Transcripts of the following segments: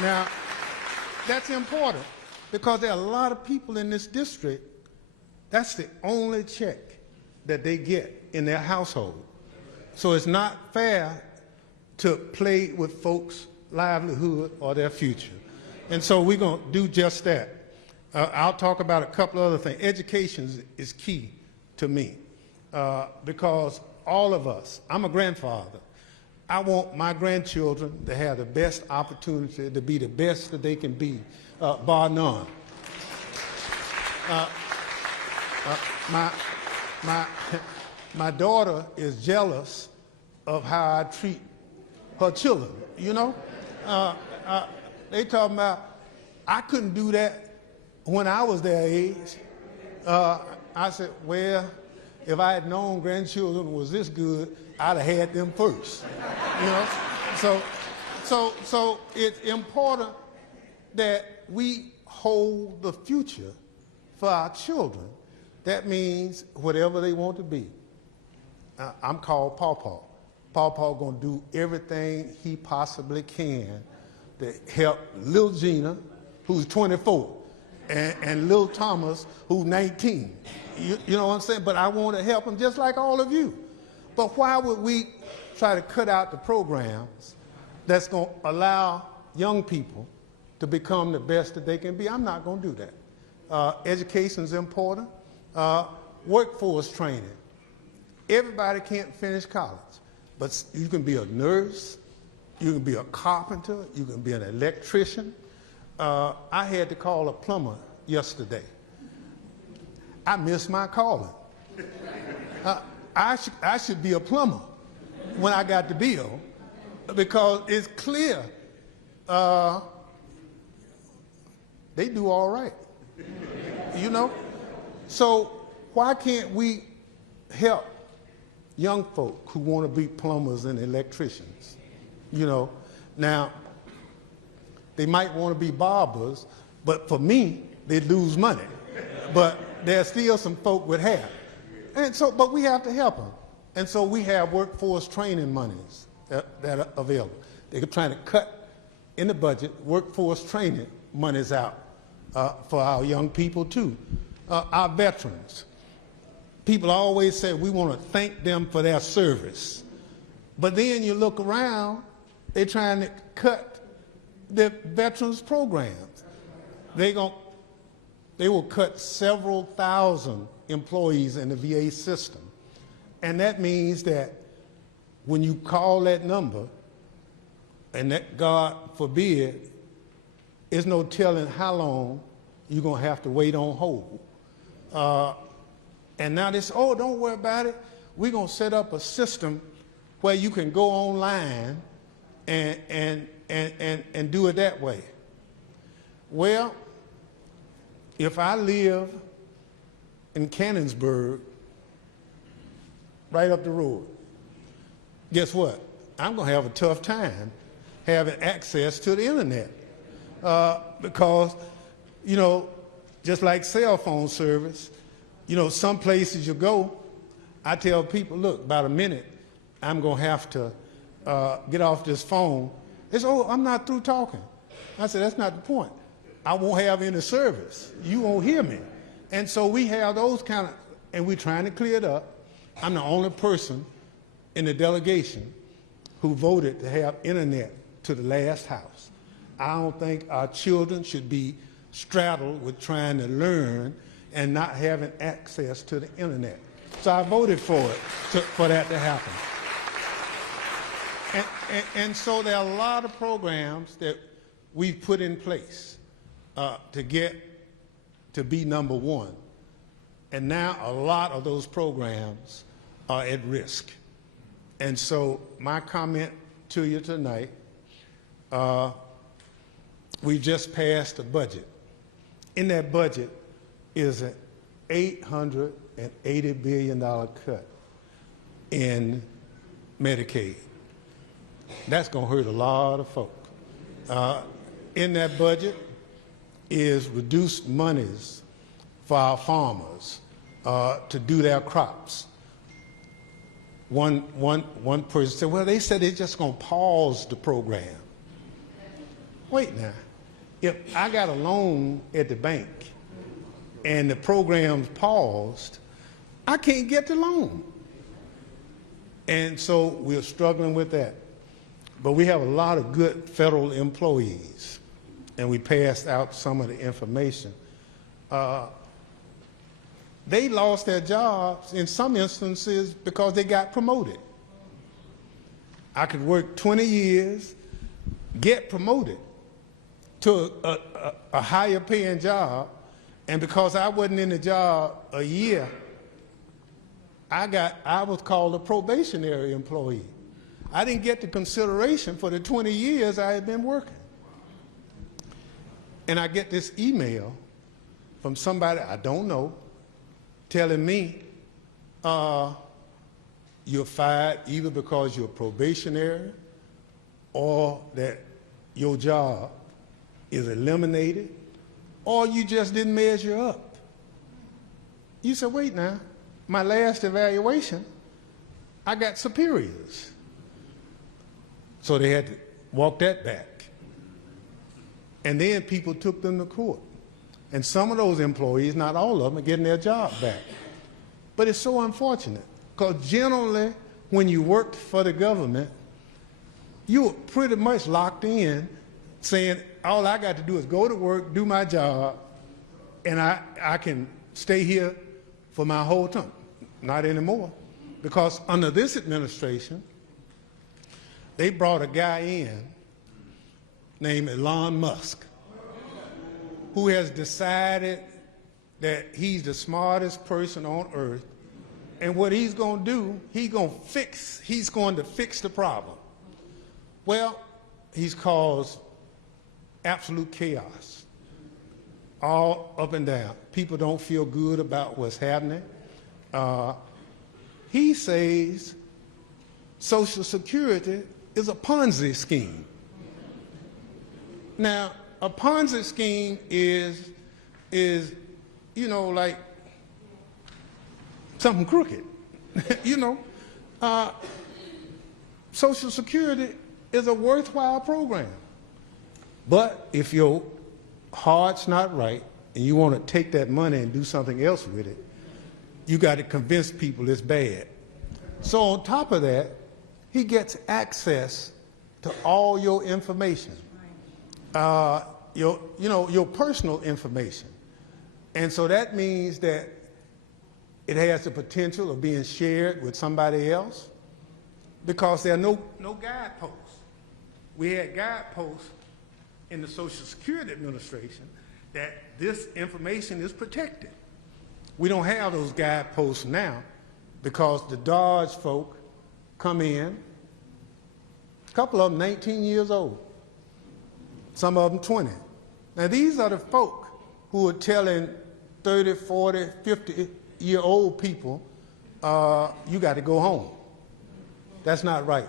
Now, that's important because there are a lot of people in this district, that's the only check that they get in their household. So it's not fair to play with folks' livelihood or their future. And so we're going to do just that. I'll talk about a couple of other things. Education is key to me because all of us, I'm a grandfather, I want my grandchildren to have the best opportunity to be the best that they can be, bar none. My daughter is jealous of how I treat her children, you know? They talking about, I couldn't do that when I was their age. I said, well, if I had known grandchildren was this good, I'd have had them first, you know? So it's important that we hold the future for our children. That means whatever they want to be. I'm called Pawpaw. Pawpaw gonna do everything he possibly can to help Lil Gina, who's 24, and Lil Thomas, who's 19. You know what I'm saying? But I want to help him just like all of you. But why would we try to cut out the programs that's going to allow young people to become the best that they can be? I'm not going to do that. Education is important. Workforce training. Everybody can't finish college, but you can be a nurse, you can be a carpenter, you can be an electrician. I had to call a plumber yesterday. I missed my calling. I should be a plumber when I got the bill because it's clear they do all right, you know? So why can't we help young folk who want to be plumbers and electricians, you know? Now, they might want to be barbers, but for me, they'd lose money. But there's still some folk with hair. And so, but we have to help them. And so we have workforce training monies that are available. They're trying to cut in the budget workforce training monies out for our young people too. Our veterans. People always say we want to thank them for their service. But then you look around, they're trying to cut the veterans programs. They will cut several thousand employees in the VA system. And that means that when you call that number, and that God forbid, there's no telling how long you're going to have to wait on hold. And now they say, oh, don't worry about it. We're going to set up a system where you can go online and do it that way. Well, if I live in Cannonsburg, right up the road, guess what? I'm going to have a tough time having access to the internet because, you know, just like cell phone service, you know, some places you go, I tell people, look, about a minute, I'm going to have to get off this phone. They say, oh, I'm not through talking. I said, that's not the point. I won't have any service. You won't hear me. And so we have those kind of, and we're trying to clear it up. I'm the only person in the delegation who voted to have internet to the last house. I don't think our children should be straddled with trying to learn and not having access to the internet. So I voted for it, for that to happen. And so there are a lot of programs that we've put in place to get to be number one. And now a lot of those programs are at risk. And so my comment to you tonight, we just passed a budget. In that budget is an $880 billion cut in Medicaid. That's going to hurt a lot of folk. In that budget is reduced monies for our farmers to do their crops. One person said, well, they said they're just going to pause the program. Wait now. If I got a loan at the bank and the program's paused, I can't get the loan. And so we're struggling with that. But we have a lot of good federal employees, and we passed out some of the information. They lost their jobs in some instances because they got promoted. I could work 20 years, get promoted to a higher paying job, and because I wasn't in the job a year, I was called a probationary employee. I didn't get the consideration for the 20 years I had been working. And I get this email from somebody I don't know telling me you're fired either because you're probationary or that your job is eliminated or you just didn't measure up. You said, wait now, my last evaluation, I got superiors. So they had to walk that back. And then people took them to court. And some of those employees, not all of them, are getting their job back. But it's so unfortunate, because generally, when you worked for the government, you were pretty much locked in, saying, all I got to do is go to work, do my job, and I can stay here for my whole time. Not anymore. Because under this administration, they brought a guy in named Elon Musk, who has decided that he's the smartest person on earth, and what he's going to do, he's going to fix the problem. Well, he's caused absolute chaos, all up and down. People don't feel good about what's happening. He says Social Security is a Ponzi scheme. Now, a Ponzi scheme is you know, like something crooked. You know, Social Security is a worthwhile program. But if your heart's not right and you want to take that money and do something else with it, you got to convince people it's bad. So on top of that, he gets access to all your information, your personal information. And so that means that it has the potential of being shared with somebody else because there are no guideposts. We had guideposts in the Social Security Administration that this information is protected. We don't have those guideposts now because the Dodge folk come in, a couple of them 19 years old, some of them 20. Now these are the folk who are telling 30, 40, 50-year-old people, you got to go home. That's not right.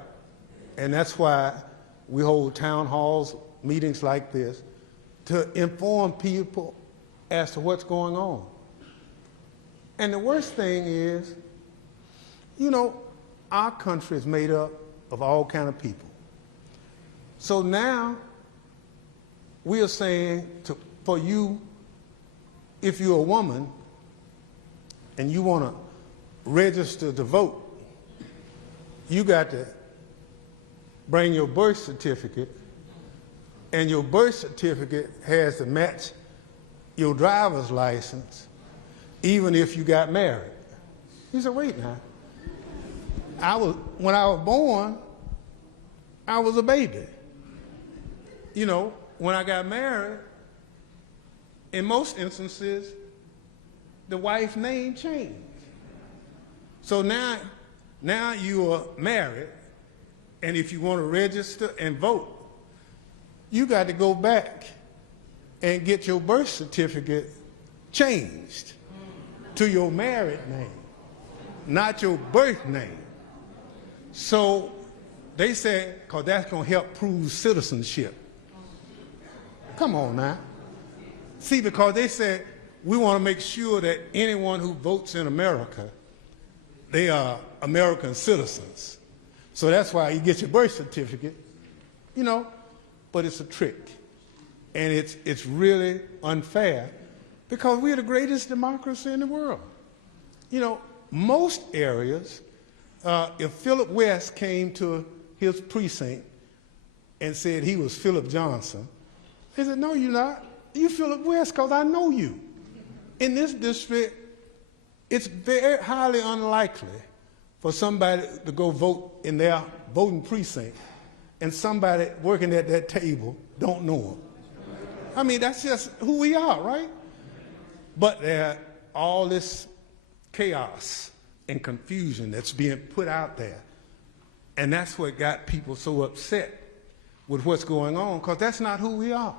And that's why we hold town halls, meetings like this, to inform people as to what's going on. And the worst thing is, you know, our country is made up of all kind of people. So now we are saying for you, if you're a woman and you want to register to vote, you got to bring your birth certificate, and your birth certificate has to match your driver's license, even if you got married. You said, wait now. When I was born, I was a baby. You know, when I got married, in most instances, the wife's name changed. So now you are married, and if you want to register and vote, you got to go back and get your birth certificate changed to your married name, not your birth name. So they said, because that's going to help prove citizenship. Come on now. See, because they said, we want to make sure that anyone who votes in America, they are American citizens. So that's why you get your birth certificate, you know, but it's a trick. And it's really unfair because we're the greatest democracy in the world. You know, most areas, if Philip West came to his precinct and said he was Philip Johnson, they said, no, you're not. You're Philip West because I know you. In this district, it's very highly unlikely for somebody to go vote in their voting precinct and somebody working at that table don't know him. I mean, that's just who we are, right? But there's all this chaos and confusion that's being put out there. And that's what got people so upset with what's going on, because that's not who we are.